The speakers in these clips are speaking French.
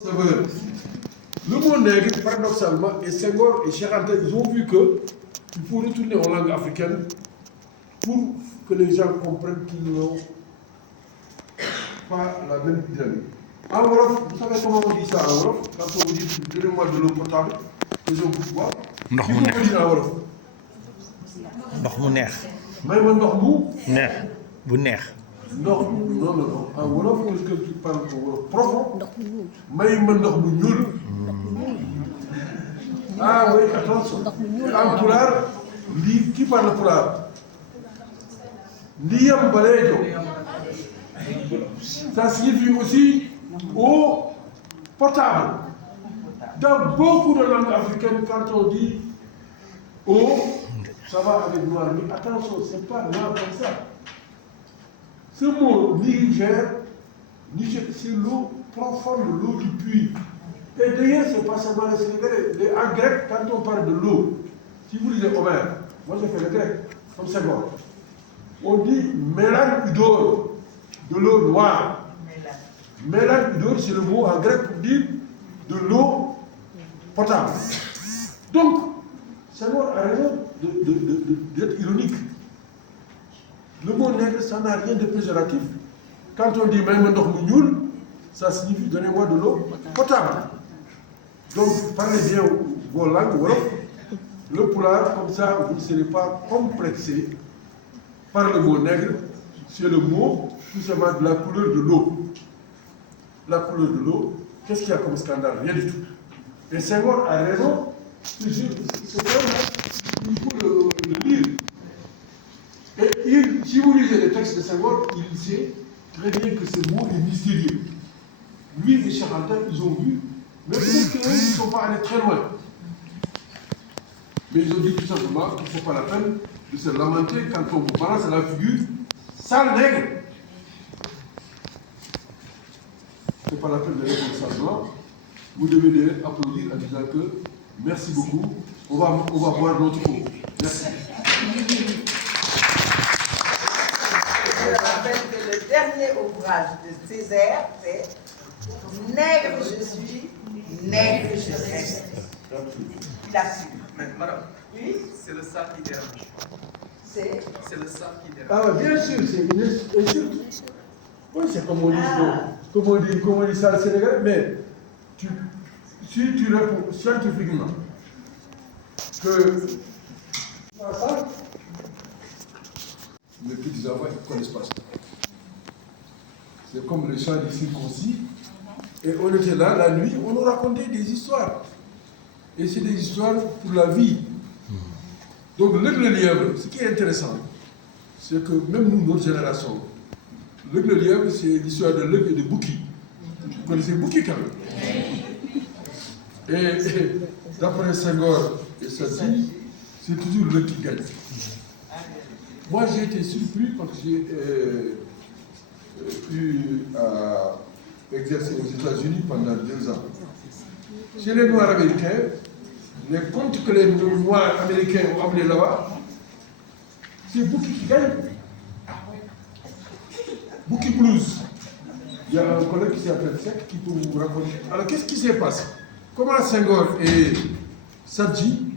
Le mot nègre, paradoxalement, et Senghor et Cheikh Anta, ils ont vu qu'il faut retourner en langue africaine pour que les gens comprennent qu'ils n'ont pas la même dynamique. En Wolof, vous savez comment on dit ça en Wolof? Quand on vous dit donnez-moi de l'eau potable, que je vous bois. Ndox mu neex. Qui en Wolof? Ndox mu neex. May ma ndox mu neex bu neex. Non. En Wolof, est-ce que tu parles en Wolof profond? May ma ndox mu ñuul. Ah oui, attention. En pulaar, qui parle pulaar? Ndiyam baleejo. Ça signifie aussi eau potable. Dans beaucoup de langues africaines, quand on dit eau, ça va avec noir. Mais attention, ce n'est pas noir comme ça. Ce mot Niger, c'est l'eau profonde, l'eau du puits. Et d'ailleurs, ce n'est pas seulement les Sénégalais. En grec, quand on parle de l'eau, si vous lisez Homère, moi j'ai fait le grec, comme Senghor, on dit mélan udor, de l'eau noire. Mélan udor, c'est le mot en grec pour dire de l'eau potable. Donc, Senghor a raison d'être ironique. Le mot nègre, ça n'a rien de péjoratif. Quand on dit même ndox, ça signifie donnez-moi de l'eau potable. Donc, parlez bien vos langues, le poulard, comme ça, vous ne serez pas complexé par le mot nègre. C'est le mot, tout simplement, de la couleur de l'eau. La couleur de l'eau, qu'est-ce qu'il y a comme scandale? Rien du tout. Et Senghor a raison, il faut le lire. Et si vous lisez les textes de Senghor, il sait très bien que ce mot est mystérieux. Lui et Cheikh Anta, ils ont vu, mais peut-être qu'eux, ils ne sont pas allés très loin. Mais ils ont dit tout simplement qu'il ne faut pas la peine de se lamenter quand on vous balance à la figure sale nègre. Ce n'est pas la peine de rester sale blanc. Vous devez applaudir en disant que merci beaucoup, on va boire notre eau. Merci. Je rappelle que le dernier ouvrage de Césaire, c'est Nègre je suis, nègre je reste. Il a su. Mais madame, Oui, c'est le sang qui dérange. c'est. C'est le sang qui dérange. Ah, bien sûr, c'est une insulte. Oui, c'est comme on dit ça au Sénégal, mais si tu réponds scientifiquement que les petits enfants ne connaissent pas ça. C'est comme les chants des circoncis. Et on était là la nuit, on nous racontait des histoires. Et c'est des histoires pour la vie. Donc le lièvre, ce qui est intéressant, c'est que même nous, notre génération, le lièvre, c'est l'histoire de l'œuf et de Bouki. Vous connaissez Bouki quand même. Et d'après Senghor et Sadji, c'est toujours l'œuf qui gagne. Moi, j'ai été surpris parce que j'ai eu à exercer aux États-Unis pendant 2 ans. Chez les Noirs américains, les comptes que les Noirs américains ont amenés là-bas, c'est Bouki qui gagne. Bouki Blues. Il y a un collègue qui s'appelle Sek qui peut vous raconter. Alors, qu'est-ce qui s'est passé? Comment Senghor et Sadji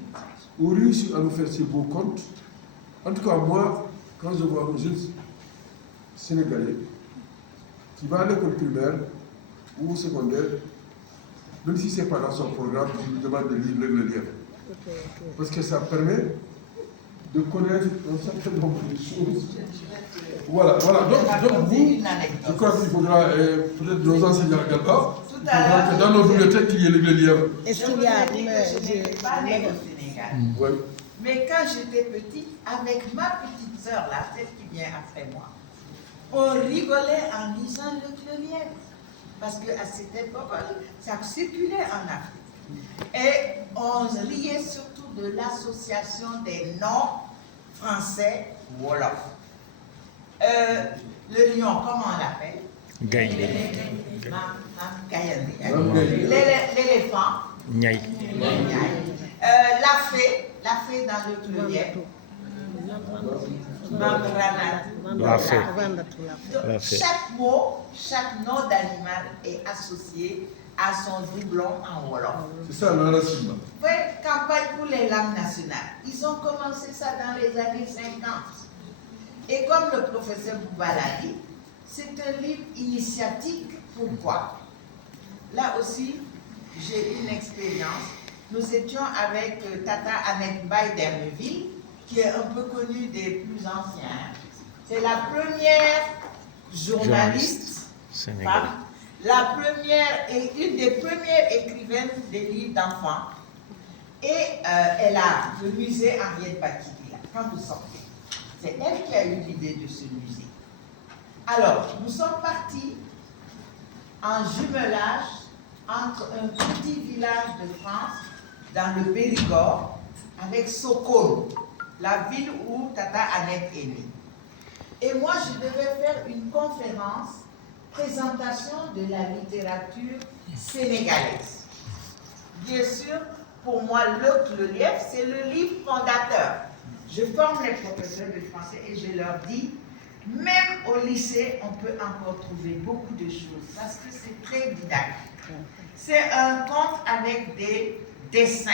ont réussi à nous faire ces beaux contes? En tout cas, moi, quand je vois un jeune Sénégalais qui va à l'école primaire ou au secondaire, même si ce n'est pas dans son programme, je lui demande de lire le lièvre. Parce que ça permet de connaître un certain nombre de choses. Voilà. Donc vous, je crois qu'il faudra peut-être nos enseignants que dans nos bibliothèques, il y ait le lièvre. Est-ce qu'il y a je n'ai pas né au Sénégal. Oui. Mais quand j'étais petite, avec ma petite sœur, là, celle qui vient après moi, on rigolait en lisant le lièvre. Parce qu'à cette époque, ça circulait en Afrique. Et on riait surtout de l'association des noms français Wolof. Le lion, comment on l'appelle? Gaynde. L'éléphant. Ñay. La fée dans le lièvre. La fée. Chaque mot, chaque nom d'animal est associé à son doublon en Wolof. C'est ça l'enracinement. Oui, campagne pour les langues nationales. Ils ont commencé ça dans les années 50. Et comme le professeur Bouba l'a dit, c'est un livre initiatique. Pourquoi? Là aussi, j'ai une expérience. Nous étions avec Tata Annette Baye d'Hermeville, qui est un peu connue des plus anciens. C'est la première journaliste femme, la première et une des premières écrivaines des livres d'enfants. Et elle a le musée Henriette Bakili, quand vous sortez. C'est elle qui a eu l'idée de ce musée. Alors, nous sommes partis en jumelage entre un petit village de France, dans le Périgord, avec Sokone, la ville où Tata Annette est née. Et moi, je devais faire une conférence, présentation de la littérature sénégalaise. Bien sûr, pour moi, Le Lièvre, c'est le livre fondateur. Je forme les professeurs de français et je leur dis, même au lycée, on peut encore trouver beaucoup de choses parce que c'est très didactique. C'est un conte avec des dessins,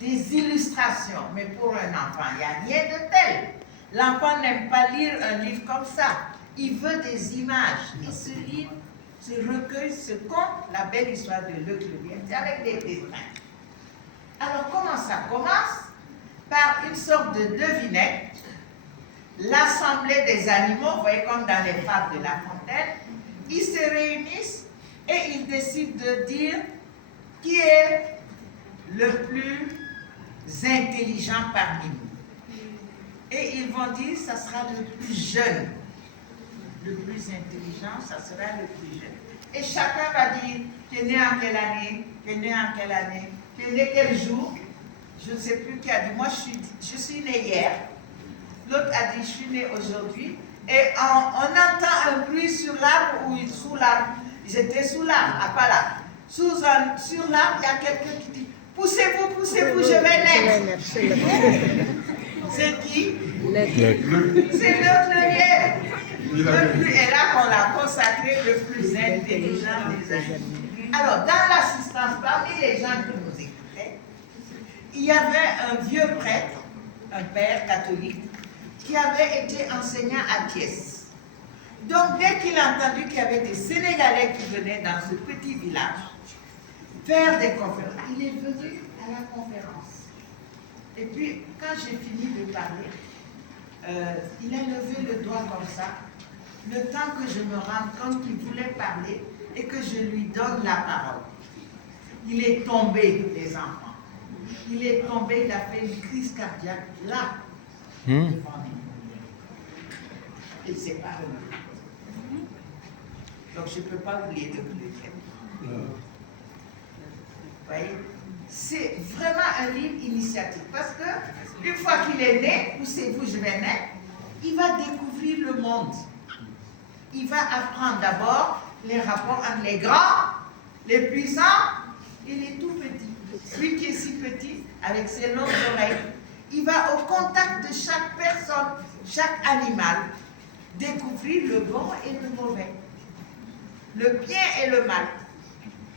des illustrations, mais pour un enfant, il n'y a rien de tel. L'enfant n'aime pas lire un livre comme ça. Il veut des images. Et ce livre, ce recueil, ce conte, la belle histoire de Le Lièvre, c'est avec des dessins. Alors, comment ça commence? Par une sorte de devinette. L'assemblée des animaux, vous voyez comme dans les fables de La Fontaine, ils se réunissent et ils décident de dire qui est le plus intelligent parmi nous. Et ils vont dire, ça sera le plus jeune. Le plus intelligent, ça sera le plus jeune. Et chacun va dire, tu es né en quelle année, tu es né en quelle année, tu es né quel jour. Je ne sais plus qui a dit, moi je suis né hier. L'autre a dit, je suis né aujourd'hui. Et on entend un bruit sur l'arbre ou sous l'arbre. Ils étaient sous l'arbre, à pas là. Sur l'arbre, il y a quelqu'un qui dit, poussez-vous, poussez-vous, je vais naître. C'est qui? C'est Le Lièvre. Et là qu'on l'a consacré le plus intelligent des animaux. Alors, dans l'assistance, parmi les gens qui nous écoutaient, il y avait un vieux prêtre, un père catholique, qui avait été enseignant à Thiès. Donc, dès qu'il a entendu qu'il y avait des Sénégalais qui venaient dans ce petit village faire des conférences, il est venu à la conférence. Et puis, quand j'ai fini de parler, il a levé le doigt comme ça, le temps que je me rende compte qu'il voulait parler et que je lui donne la parole. Il est tombé, les enfants. Il est tombé, il a fait une crise cardiaque là, devant nous. Et c'est pas revenu. Donc je ne peux pas oublier de vous le dire. Vous voyez? C'est vraiment un livre initiatique. Parce que une fois qu'il est né, poussez-vous, je vais naître, il va découvrir le monde. Il va apprendre d'abord les rapports entre les grands, les puissants et les tout petits. Lui qui est si petit, avec ses longues oreilles, il va au contact de chaque personne, chaque animal, découvrir le bon et le mauvais, le bien et le mal.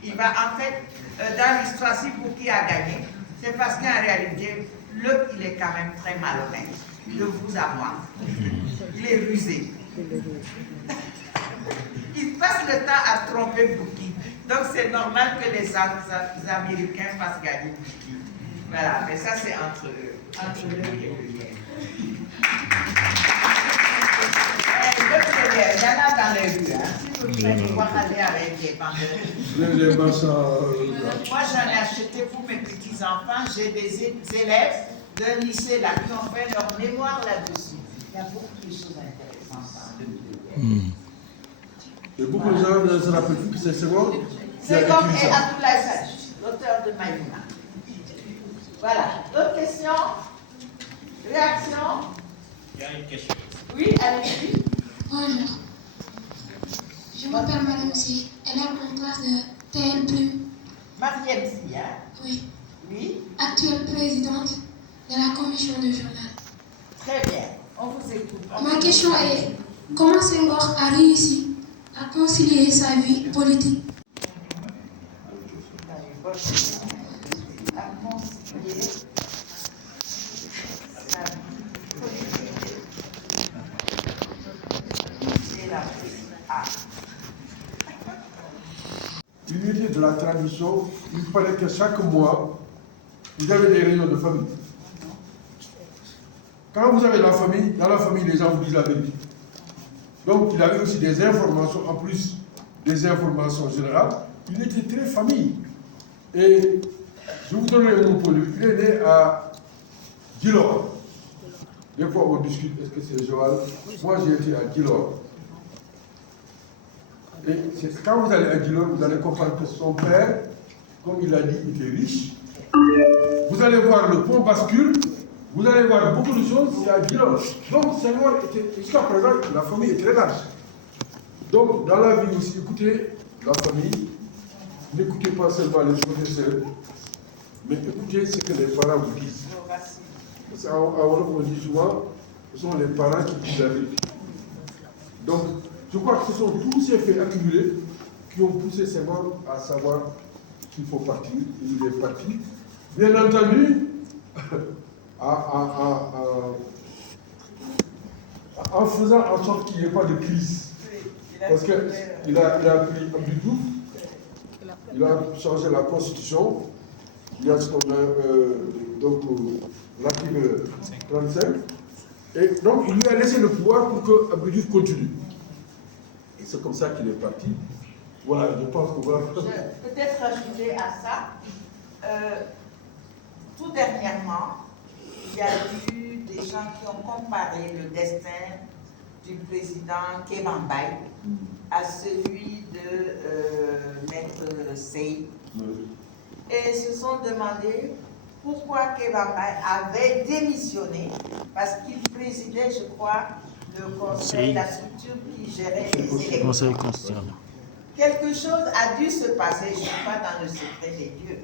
Il va en fait, dans l'histoire-ci, pour qui a gagné, c'est parce qu'en réalité, l'autre, il est quand même très malhonnête, de vous à moi. Il est rusé. Il passe le temps à tromper Bouki. Donc c'est normal que les Américains fassent gagner Bouki. Voilà, mais ça c'est entre eux et le Lièvre. Il y en a dans les rues, hein. Si vous voulez pouvoir aller avec des bandeaux. Moi j'en ai acheté pour mes petits-enfants. J'ai des élèves d'un lycée là qui ont fait leur mémoire là-dessus. Il y a beaucoup de choses intéressantes dans le Lièvre. Et beaucoup de gens ne se rappellent plus que c'est Senghor. Senghor et Abdoulaye Sadji, l'auteur de Maïma. Voilà. D'autres questions? Réactions? Il y a une question. Oui, allez-y. Bonjour. Je m'appelle Madame Si. Elle est en classe de TL+. Marielle Si, hein? Oui. Oui. Actuelle présidente de la commission de journal. Très bien. On vous écoute. Ma question est, comment Senghor a réussi à concilier sa vie politique à constituer sa politique et la L'unité de la tradition, il fallait que chaque mois, vous avez des réunions de famille. Quand vous avez la famille, dans la famille, les gens vous disent la vérité. Donc, il avait aussi des informations, en plus des informations générales. Il était très famille. Et je vous donnerai mon point de vue. Il est né à Djilor. Des fois, on discute, est-ce que c'est Joal? Moi, j'ai été à Djilor. Et quand vous allez à Djilor, vous allez comprendre que son père, comme il a dit, était riche. Vous allez voir le pont bascule, vous allez voir beaucoup de choses, c'est à Djilor. Donc, Senghor était, jusqu'à présent, la famille est très large. Donc, dans la vie aussi, écoutez la famille, n'écoutez pas seulement les professeurs, mais écoutez ce que les parents vous disent. Parce qu'à Wolof, on dit souvent, ce sont les parents qui disent la vérité. Donc, je crois que ce sont tous ces faits accumulés qui ont poussé Senghor à savoir qu'il faut partir. Il est parti. Bien entendu, en faisant en sorte qu'il n'y ait pas de crise. Parce qu'il a pris Abdou Diouf, il a changé la constitution, il y a ce qu'on a, donc l'article 35, et donc il lui a laissé le pouvoir pour que Abdou Diouf continue. Et c'est comme ça qu'il est parti. Voilà, je pense que voilà. Je peux peut-être ajouter à ça, tout dernièrement, il y a eu des gens qui ont comparé le destin du président Kebambay à celui de Maître Sey. Et se sont demandé pourquoi Kebambay avait démissionné, parce qu'il présidait, je crois, le conseil, la structure qui gérait les élections. Conseil constitutionnel. Quelque chose a dû se passer, je ne suis pas dans le secret des dieux,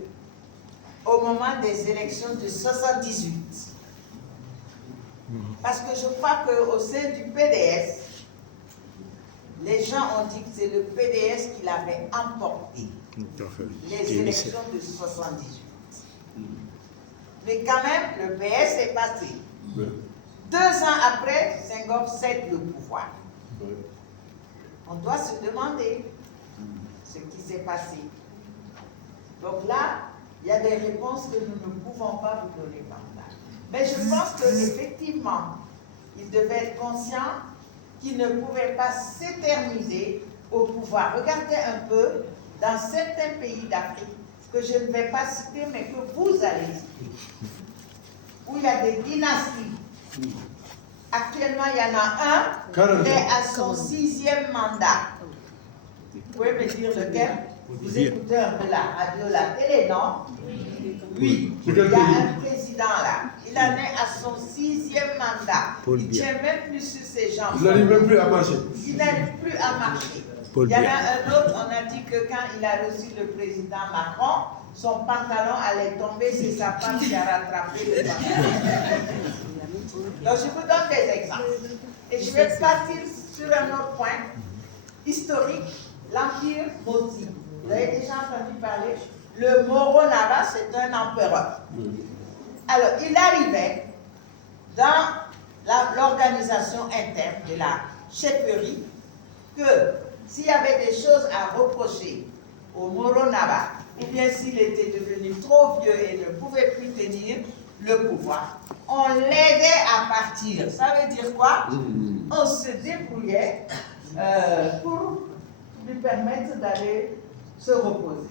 au moment des élections de 78. Parce que je crois qu'au sein du PDS, les gens ont dit que c'est le PDS qui l'avait emporté, les élections de 78. Mais quand même, le PS est passé. 2 ans après, Senghor cède le pouvoir. On doit se demander ce qui s'est passé. Donc là, il y a des réponses que nous ne pouvons pas vous donner par là. Mais je pense qu'effectivement, il devait être conscient qu'il ne pouvait pas s'éterniser au pouvoir. Regardez un peu dans certains pays d'Afrique, que je ne vais pas citer, mais que vous allez citer, où il y a des dynasties. Actuellement, il y en a un qui est à son 6e mandat. Vous pouvez me dire lequel? Vous écoutez un peu la radio, la télé, non? Oui, il y a un président là. Il en est à son 6e mandat. Il ne tient même plus sur ses jambes. Il n'arrive même plus à marcher. Il n'arrive plus à marcher. Il y en a un autre, on a dit que quand il a reçu le président Macron, son pantalon allait tomber, c'est sa femme qui a rattrapé le pantalon. Donc je vous donne des exemples. Et je vais partir sur un autre point historique, l'Empire Moti. Vous avez déjà entendu parler? Le Moro-Naba, c'est un empereur. Alors, il arrivait dans l'organisation interne de la chefferie que s'il y avait des choses à reprocher au Moro-Naba, ou bien s'il était devenu trop vieux et ne pouvait plus tenir le pouvoir, on l'aidait à partir. Ça veut dire quoi? On se débrouillait pour lui permettre d'aller se reposer.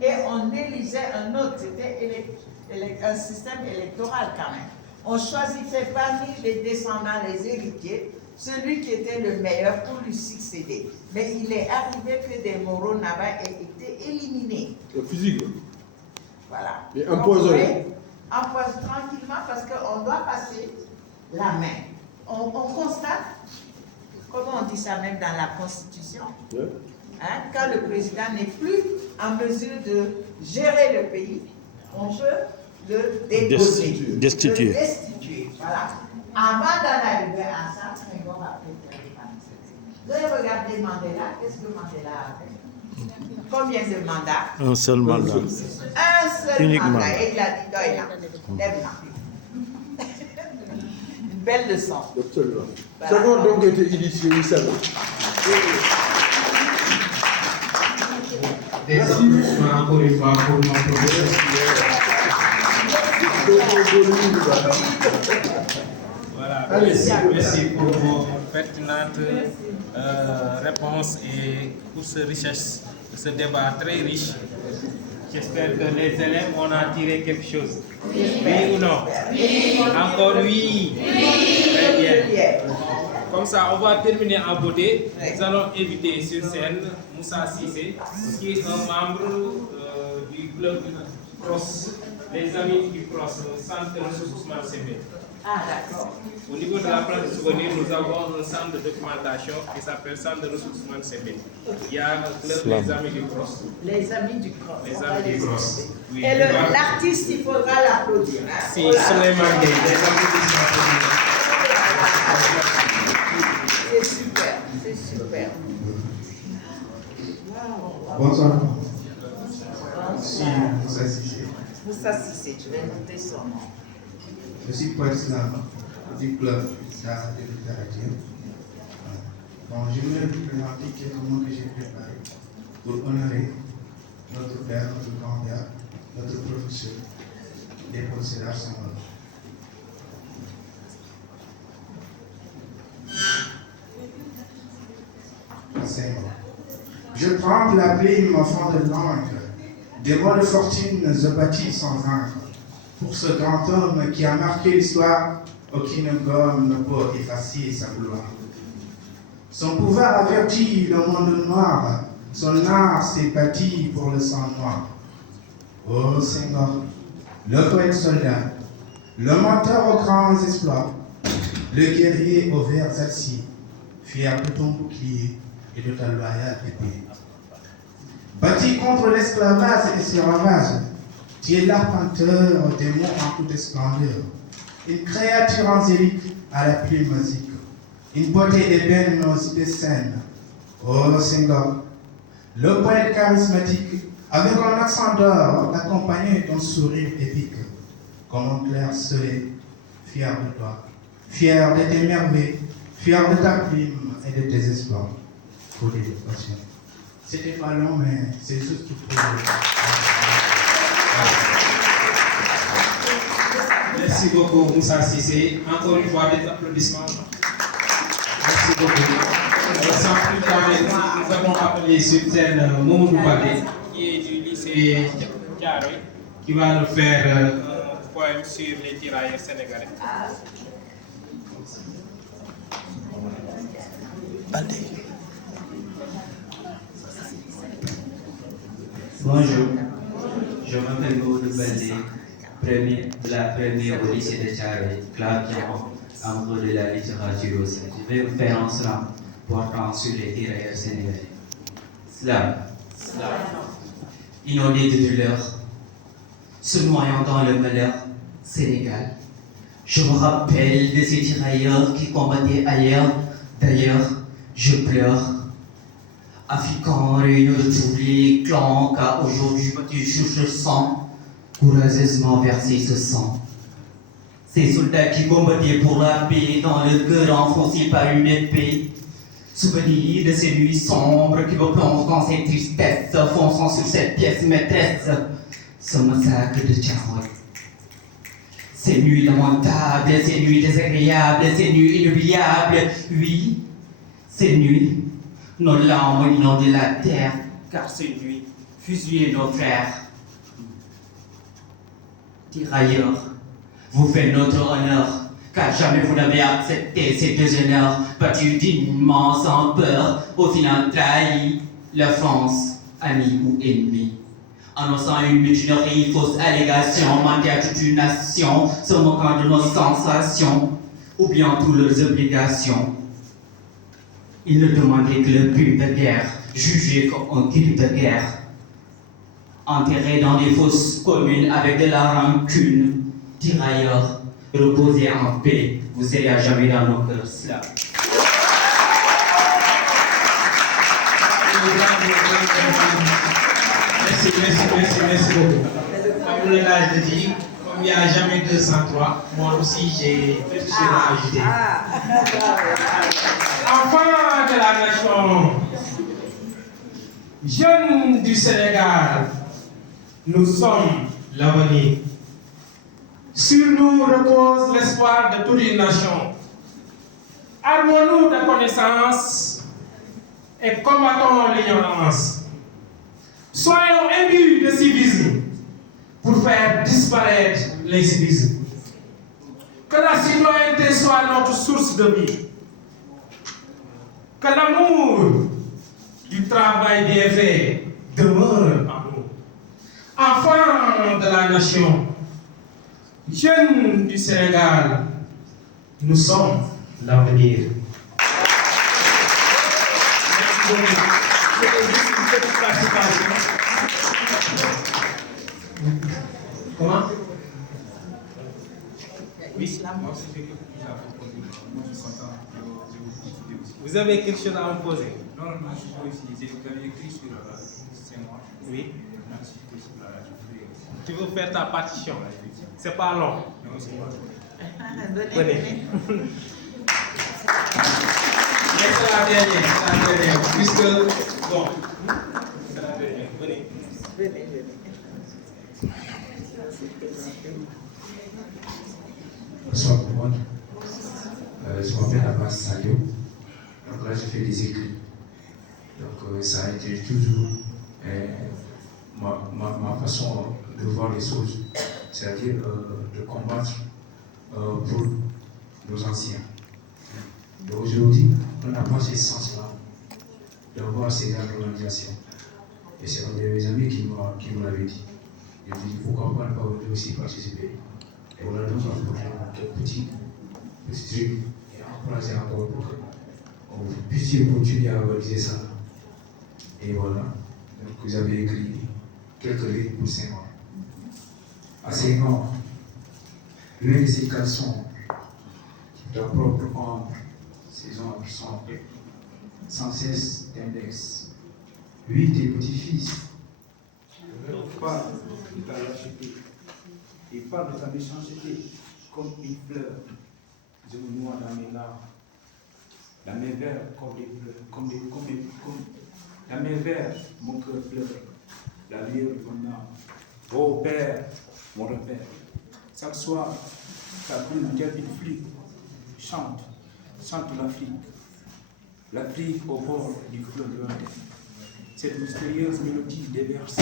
Et on élisait un autre, c'était un système électoral quand même. On choisissait parmi les descendants, les héritiers, celui qui était le meilleur pour lui succéder. Mais il est arrivé que des Moro-Naba aient été éliminés. Le physique. Voilà. Et empoisonné. Empoisonné tranquillement parce qu'on doit passer la main. On constate, comment on dit ça même dans la Constitution, quand le président n'est plus en mesure de gérer le pays, on peut le déposer, destituer. le destituer. Voilà. Avant d'en arriver à ça, Senghor a fait faire des. Vous avez regardé Mandela, qu'est-ce que Mandela a fait? Combien de mandats? Un seul mandat. Un seul Uniquement. mandat. Et il a dit doy na. Dem na. Une belle leçon. Absolument. Senghor donc était initié au Sénat. Des applaudissements encore une fois pour mon professeur. Voilà, Allez, merci pour vos pertinentes réponses et pour ce richesse, ce débat très riche. J'espère que les élèves ont en tiré quelque chose. Oui ou non? Encore oui. Très bien. Comme ça, on va terminer en beauté. Nous allons inviter sur scène Moussa Cissé, qui est un membre du club CROSS, les amis du CROSS, le centre de ressources humaines CB. Ah, d'accord. Au niveau de la place de souvenir, nous avons un centre de documentation qui s'appelle Centre de ressources humaines CB. Il y a un club des amis du CROSS. Les amis du cross. Les amis du CROSS. Oui, Et l'artiste, il faudra l'applaudir. Hein? Si, Voilà. Souleymane Gueye, des applaudissements pour lui. C'est super, c'est super. Bonsoir. Je suis Moussa Cissé. Moussa Cissé, je vais noter son nom. Je suis président du club d'art et de littérature. Bon, je voulais vous présenter quelques mots que j'ai préparés pour honorer notre père, notre grand-père, notre professeur, les professeurs Senghor. Je tremble la plume au fond de l'encre, des mots de fortune se bâtissent sans encre. Pour ce grand homme qui a marqué l'histoire, aucune gomme ne peut effacer sa gloire. Son pouvoir avertit le monde noir, son art s'est bâti pour le sang noir. Oh Senghor, le poète soldat, le menteur aux grands exploits, le guerrier aux vers aciers, fier de ton bouclier et de ta loyale épée. Bâti contre l'esclavage et ses ravages, tu es l'arpenteur des mots en toute splendeur, une créature angélique à la plume magique, une beauté ébène aux idées saines. Oh Senghor, le poète charismatique, avec un accent d'or, accompagné d'un sourire épique, comme un clair soleil, fier de toi, fier de tes merveilles, fier de ta plume et de tes espoirs. Pour des passions. C'était pas long, mais c'est juste pour Merci beaucoup, Moussa Cissé. Encore une fois, des applaudissements. Merci beaucoup. Sans plus tarder, nous avons appelé sur scène Mamadou Badé, qui est du lycée Thiaroye, qui va nous faire un poème sur les tirailleurs sénégalais. Bonjour, je m'appelle Mamadou Baldé, premier de la première au lycée de Thiaroye, classe amoureux de la littérature aussi. Je vais vous faire un slam portant sur les tirailleurs sénégalais. Slam. Inondé de douleur, se noyant dans le malheur, Sénégal. Je me rappelle de ces tirailleurs qui combattaient ailleurs. D'ailleurs, je pleure. Africains réunis de tous les clans, car aujourd'hui battu sur le sang, courageusement versé ce sang. Ces soldats qui combattaient pour la paix, dans le cœur enfoncé par une épée. Souvenir de ces nuits sombres qui me plongent dans ces tristesses, fonçant sur cette pièce maîtresse, ce massacre de Thiaroye. Ces nuits lamentables, ces nuits désagréables, ces nuits inoubliables, oui, ces nuits, nos larmes inondaient la terre, car ces nuits fusillaient nos frères. Tirailleurs, vous faites notre honneur, car jamais vous n'avez accepté ces deux honneurs, battus d'immense peur, au final trahi la France, amis ou ennemis. Annonçant une mutinerie, fausse allégation, mentir à toute une nation, se moquant de nos sensations, oubliant toutes leurs obligations. Ils ne demandaient que le but de guerre, jugé comme un crime de guerre. Enterrés dans des fosses communes avec de la rancune, tirailleurs, reposez en paix, vous serez à jamais dans nos cœurs. Cela. Merci beaucoup. Comme le gars de dit, comme il n'y a jamais 203, moi aussi j'ai quelque chose à ajouter. Enfants de la nation, jeunes du Sénégal, nous sommes l'avenir. Sur nous repose l'espoir de toute une nation. Armons-nous de connaissances et combattons l'ignorance. Soyons imbus de civisme pour faire disparaître l'incivisme. Que la citoyenneté soit notre source de vie. Que l'amour du travail bien fait demeure en nous. Enfants de la nation, jeunes du Sénégal, nous sommes l'avenir. Merci beaucoup. C'était juste une petite participation. Comment? Oui. Vous avez quelque chose à me poser? Non, je peux utiliser. Vous avez écrit sur c'est moi. Oui. Tu veux faire ta partition? C'est pas long. Non, c'est pas long. Venez. Mais c'est la dernière, puisque, bon, c'est la dernière. Venez. Bonsoir tout le monde. Je m'appelle Abbas Sadio. Donc là, je fais des écrits. Donc ça a été toujours ma façon de voir les choses, c'est-à-dire de combattre pour nos anciens. Et aujourd'hui, on n'a pas ce sens-là de voir ces organisations. Et c'est un de mes amis qui me l'avait dit. Il m'a dit pourquoi pas ne pas aussi participer. Et on a donc apporté quelques petits trucs et encourager encore pour que vous puissiez continuer à organiser ça. Et voilà, donc vous avez écrit quelques lignes pour Senghor. À Senghor, l'un de ces caleçons, ta propre ombre, ces ombres sont sans cesse d'index. Oui, tes petits-fils ne veulent pas de ta lâcheté et parlent de ta méchanceté comme une fleur. Je me noie dans mes larmes. La main verte comme des pleurs, la main verte, mon cœur pleure, la lueur de mon âme. Oh Père, mon repère, chaque soir, ta plume telle une flûte chante l'Afrique au bord du fleuve lointain. Cette mystérieuse mélodie déverse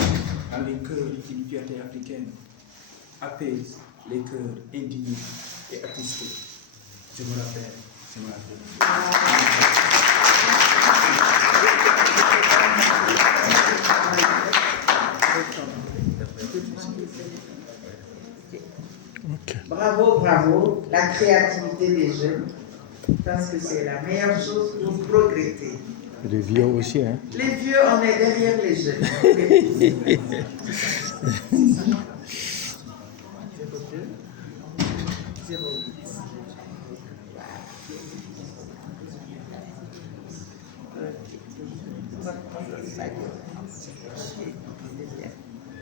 dans les cœurs d'une fierté africaine, apaise les cœurs indignés et attristés. Je me rappelle. Bravo, la créativité des jeunes. Je pense que c'est la meilleure chose pour progresser. Les vieux aussi, hein? Les vieux, on est derrière les jeunes.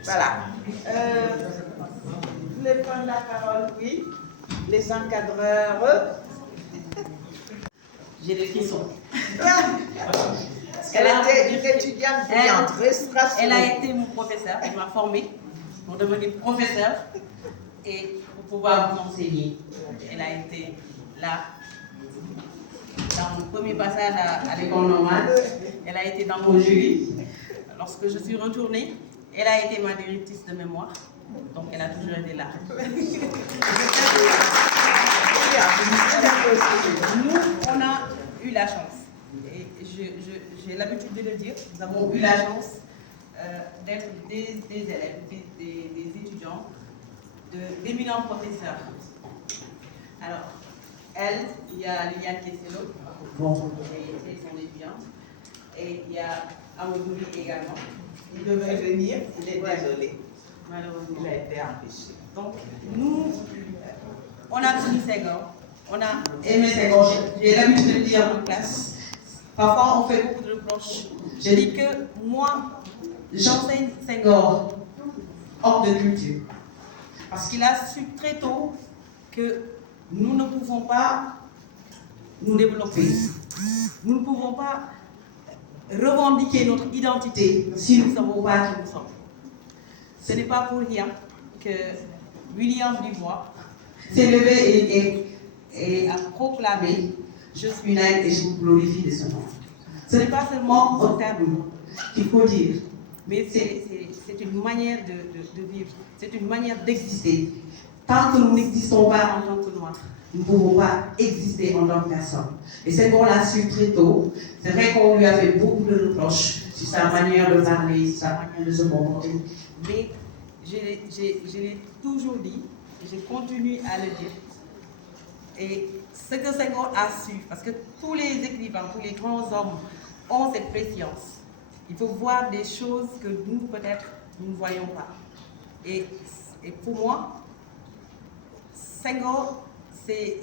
Voilà. Vous voulez prendre la parole? Oui. Les encadreurs. J'ai des frissons. Elle était une étudiante brillante, elle a été mon professeur, elle m'a formée pour devenir professeur et pour pouvoir vous enseigner. Elle a été là, dans mon premier passage à l'école normale, elle a été dans mon jury. Lorsque je suis retournée, elle a été ma directrice de mémoire, donc elle a toujours été là. Nous, on a eu la chance, et j'ai l'habitude de le dire, nous avons eu la chance d'être des élèves, des étudiants, d'éminents professeurs. Alors, elle, il y a Liliane Kesselo, et son étudiante, et il y a Amadoubi également. Il devait venir, il est désolé. Malheureusement. Il a été empêché. Donc, nous, on a connu Senghor, on a aimé Senghor. J'ai l'habitude de le dire en classe. Parfois, on fait beaucoup de reproche. Je dis que moi, j'enseigne Senghor, homme de culture. Parce qu'il a su très tôt que nous ne pouvons pas nous développer. Nous ne pouvons pas revendiquer notre identité si nous ne savons pas qui nous sommes. Ce n'est pas pour rien que William Dubois s'est levé et a proclamé « Je suis naine et je vous glorifie de ce nom ». Ce n'est pas seulement un terme qu'il faut dire, mais c'est une manière de vivre, c'est une manière d'exister. Tant que nous n'existons pas en tant que noirs, nous ne pouvons pas exister en tant que personne. Et c'est qu'on l'a su très tôt. C'est vrai qu'on lui a fait beaucoup de reproches sur sa manière de parler, sur sa manière de se comporter. Mais je l'ai toujours dit, et je continue à le dire. Et ce que Senghor a su, parce que tous les écrivains, tous les grands hommes ont cette préscience. Il faut voir des choses que nous, peut-être, nous ne voyons pas. Et pour moi, Senghor, c'est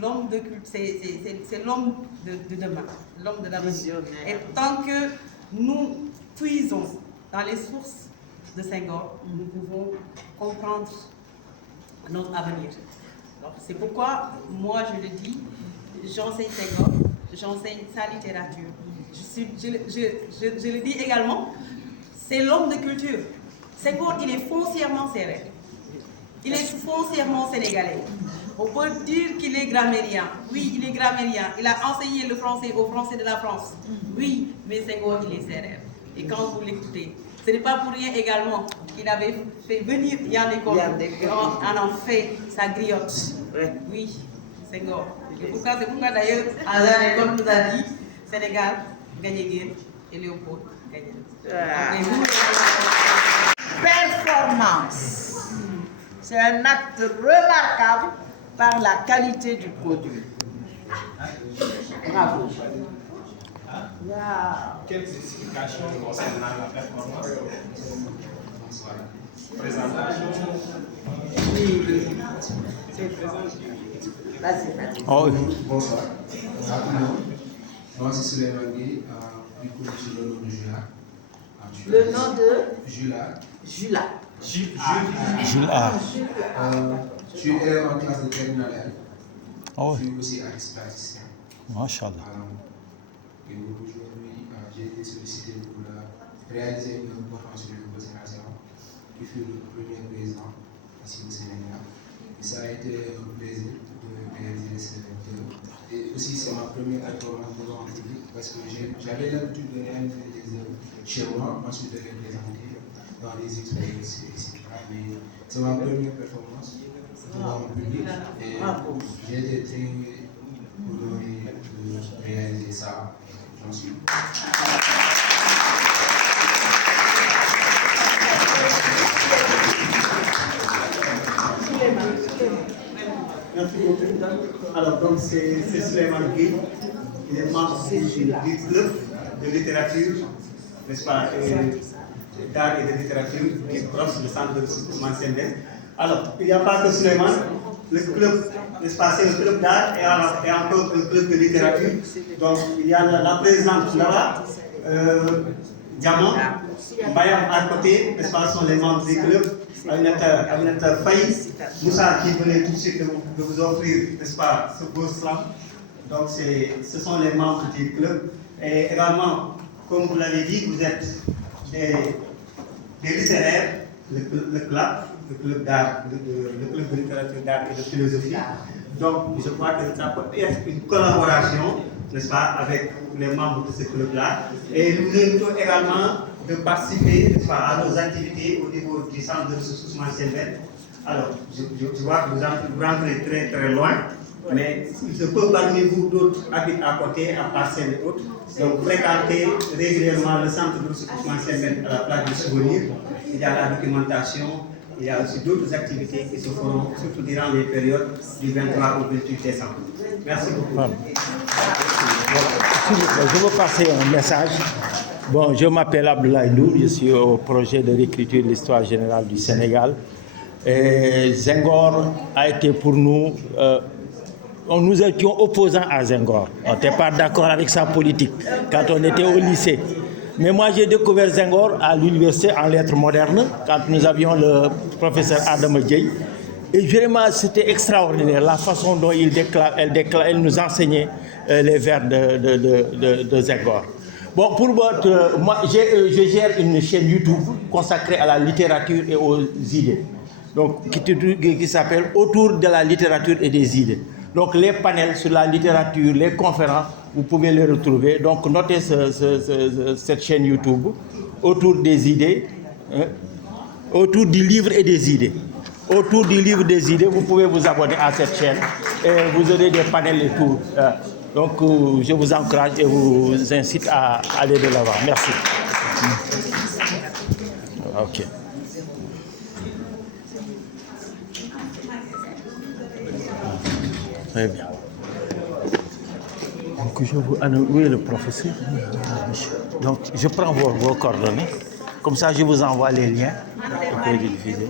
l'homme de culte, c'est l'homme de demain, l'homme de l'avenir. Et tant que nous puisons dans les sources de Senghor, nous pouvons comprendre notre avenir. C'est pourquoi, moi je le dis, j'enseigne Senghor, j'enseigne sa littérature. Je le dis également, c'est l'homme de culture. Senghor, il est foncièrement sérère. Il est foncièrement sénégalais. On peut dire qu'il est grammairien. Oui, il est grammairien. Il a enseigné le français aux Français de la France. Oui, mais Senghor, il est sérère. Et quand vous l'écoutez, ce n'est pas pour rien également qu'il avait fait venir Yann École en en fait sa griotte. Oui, Senghor. C'est pourquoi d'ailleurs, Yann École nous a dit Sénégal, gagné et Léopold, gagné. Performance. C'est un acte remarquable par la qualité du produit. Bravo. Quelles explications concernant la performance? Présentation. Vas-y. Oh. Bonsoir. Moi, c'est Souleymane Gueye, du coup, je suis le nom de Jula. Le nom de Jula. Jula. Jula. Je suis élève en classe de terminale. Oh. Je suis aussi artiste plasticien. Machallah. Et aujourd'hui, j'ai été sollicité pour réaliser une œuvre portant sur le Bosnie qui fut le premier président ici au Sénégal. Et ça a été un plaisir de réaliser cette œuvre. Et aussi, c'est ma première performance devant un public parce que j'avais l'habitude de réaliser des œuvres chez moi, ensuite de les présenter dans des expériences, etc. Mais c'est ma première performance devant un public et j'ai été très honoré de réaliser ça. J'en suis. Merci beaucoup. Alors, donc, c'est Souleymane Gueye. Il est membre du club de littérature, n'est-ce pas, d'art et de littérature qui est proche du centre de ressources Sendène. Alors, il n'y a pas que Souleymane. Le club, n'est-ce pas, c'est un club d'art et encore un club de littérature. Donc, il y a la présidente là-bas, Diamant, Bayam à côté, n'est-ce pas, sont les membres du club. Aminata Faye, Moussa qui venait tout de suite de vous offrir, n'est-ce pas, ce beau slam. Donc, ce sont les membres du club. Et également, comme vous l'avez dit, vous êtes des littéraires, le club d'art, le club de littérature d'art et de philosophie. Donc, je crois que ça peut être une collaboration, n'est-ce pas, avec les membres de ce club-là. Et nous invitons également de participer, n'est-ce pas, à nos activités au niveau du centre de ressources Sendène. Alors, je vois que vous rentrez très très loin, mais il se peut parmi vous d'autres habitent à côté, à Parcelles et autres. Donc, fréquentez régulièrement le centre de ressources Sendène à la place du souvenir. Il y a la documentation, il y a aussi d'autres activités qui se feront, surtout durant les périodes du 23 au 28 décembre. Merci beaucoup. Voilà. Je veux passer un message. Bon, je m'appelle Abdoulaye Ndour, je suis au projet de réécriture de l'histoire générale du Sénégal. Et Senghor a été pour nous nous étions opposants à Senghor. On n'était pas d'accord avec sa politique quand on était au lycée. Mais moi, j'ai découvert Senghor à l'université en lettres modernes, quand nous avions le professeur Adam Dieye. Et vraiment, c'était extraordinaire la façon dont il nous enseignait les vers de Senghor. Bon, pour votre, moi, je gère une chaîne YouTube consacrée à la littérature et aux idées. Donc, qui s'appelle Autour de la littérature et des idées. Donc, les panels sur la littérature, les conférences, vous pouvez les retrouver. Donc, notez cette chaîne YouTube, Autour des idées, hein, autour du livre et des idées. Autour du livre des idées, vous pouvez vous abonner à cette chaîne et vous aurez des panels et tout. Donc, je vous encourage et vous incite à aller de l'avant. Merci. OK. Très bien. Donc, où est le professeur? Donc, je prends vos coordonnées. Comme ça, je vous envoie les liens. Vous pouvez les diffuser.